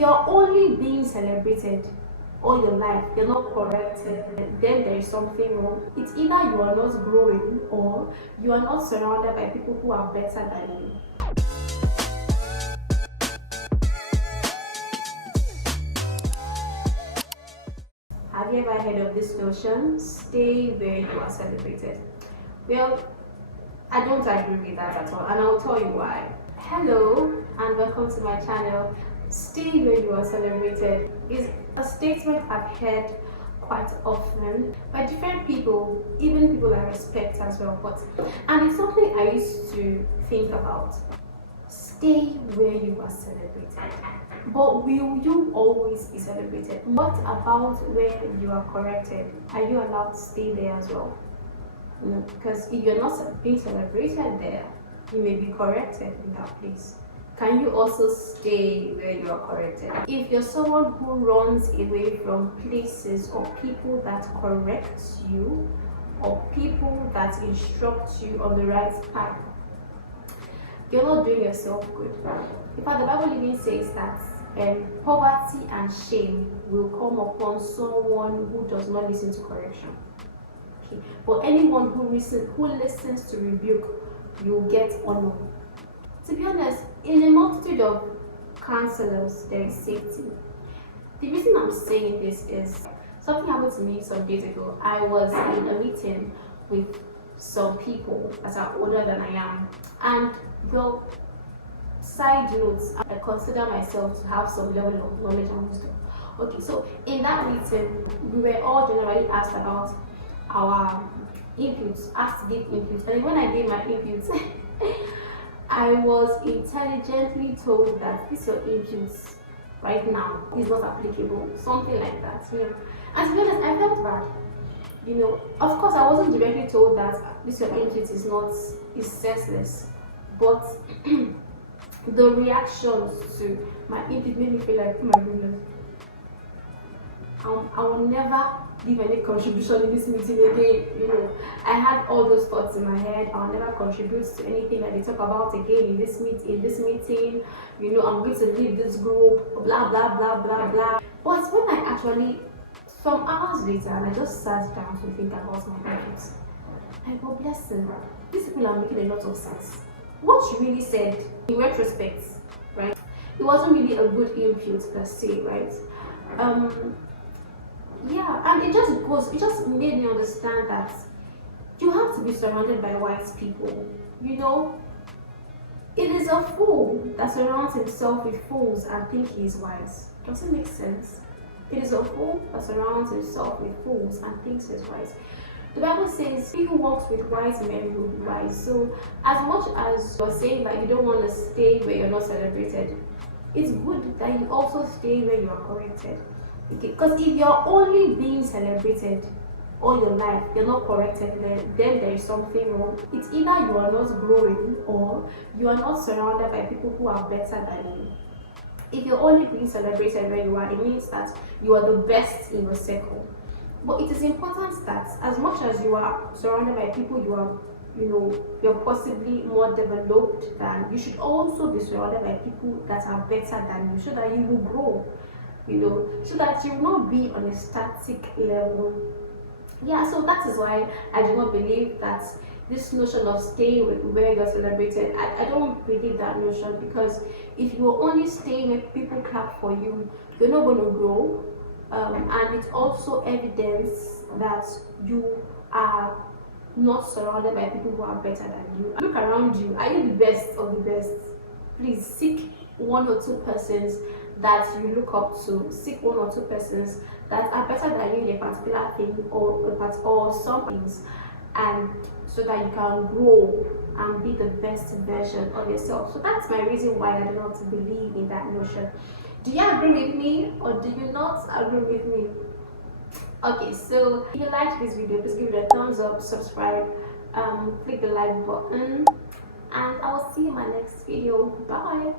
you're only being celebrated all your life, you're not corrected, then there is something wrong. It's either you are not growing or you are not surrounded by people who are better than you. Have you ever heard of this notion? Stay where you are celebrated. Well, I don't agree with that at all, and I'll tell you why. Hello and welcome to my channel. Stay where you are celebrated is a statement I've heard quite often by different people, even people I respect as well. And it's something I used to think about. Stay where you are celebrated. But will you always be celebrated? What about where you are corrected? Are you allowed to stay there as well? No, because if you're not being celebrated there, you may be corrected in that place. Can you also stay where you are corrected? If you're someone who runs away from places or people that correct you or people that instruct you on the right path, you're not doing yourself good. In fact, the Bible even says that poverty and shame will come upon someone who does not listen to correction. Okay. But anyone who listens to rebuke, you'll get honor. To be honest, in a multitude of counselors, there is safety. The reason I'm saying this is something happened to me some days ago. I was in a meeting with some people that are older than I am, and well, side notes, I consider myself to have some level of knowledge and wisdom. Okay, so in that meeting, we were all generally asked about our inputs, asked to give inputs, and when I gave my inputs, I was intelligently told that this your inputs right now is not applicable, something like that. And to be honest, I felt bad. Of course, I wasn't directly told that this your input is senseless, but the reactions to my input made me feel like, oh my goodness, I will never give any contribution in this meeting again. I had all those thoughts in my head. I'll never contribute to anything that they talk about again in this meeting. I'm going to leave this group, blah blah blah blah blah. But when I actually, some hours later, and I just sat down to think about my inputs, I go, bless them, these people are making a lot of sense. What you really said, in retrospect, right? It wasn't really a good input per se, right? And it just made me understand that you have to be surrounded by wise people. It is a fool that surrounds himself with fools and think he is wise. Does it make sense? It is a fool that surrounds himself with fools and thinks he is wise. The Bible says, he who walks with wise men will be wise. So as much as you're saying that you don't want to stay where you're not celebrated, it's good that you also stay where you are corrected. Okay? Because if you're only being celebrated all your life, you're not corrected, then there is something wrong. It's either you are not growing or you are not surrounded by people who are better than you. If you're only being celebrated where you are, it means that you are the best in your circle. But it is important that as much as you are surrounded by people you're possibly more developed than, you should also be surrounded by people that are better than you, so that you will grow, so that you will not be on a static level. So that is why I do not believe that this notion of staying where you're celebrated, I don't believe that notion, because if you are only staying where people clap for you, you're not going to grow. And it's also evidence that you are not surrounded by people who are better than you. Look around you. Are you the best of the best? Please seek one or two persons that you look up to. Seek one or two persons that are better than you in a particular thing or some things, and so that you can grow and be the best version of yourself. So that's my reason why I do not believe in that notion. Do you agree with me or do you not agree with me? Okay, so if you liked this video, please give it a thumbs up, subscribe, click the like button, and I will see you in my next video. Bye.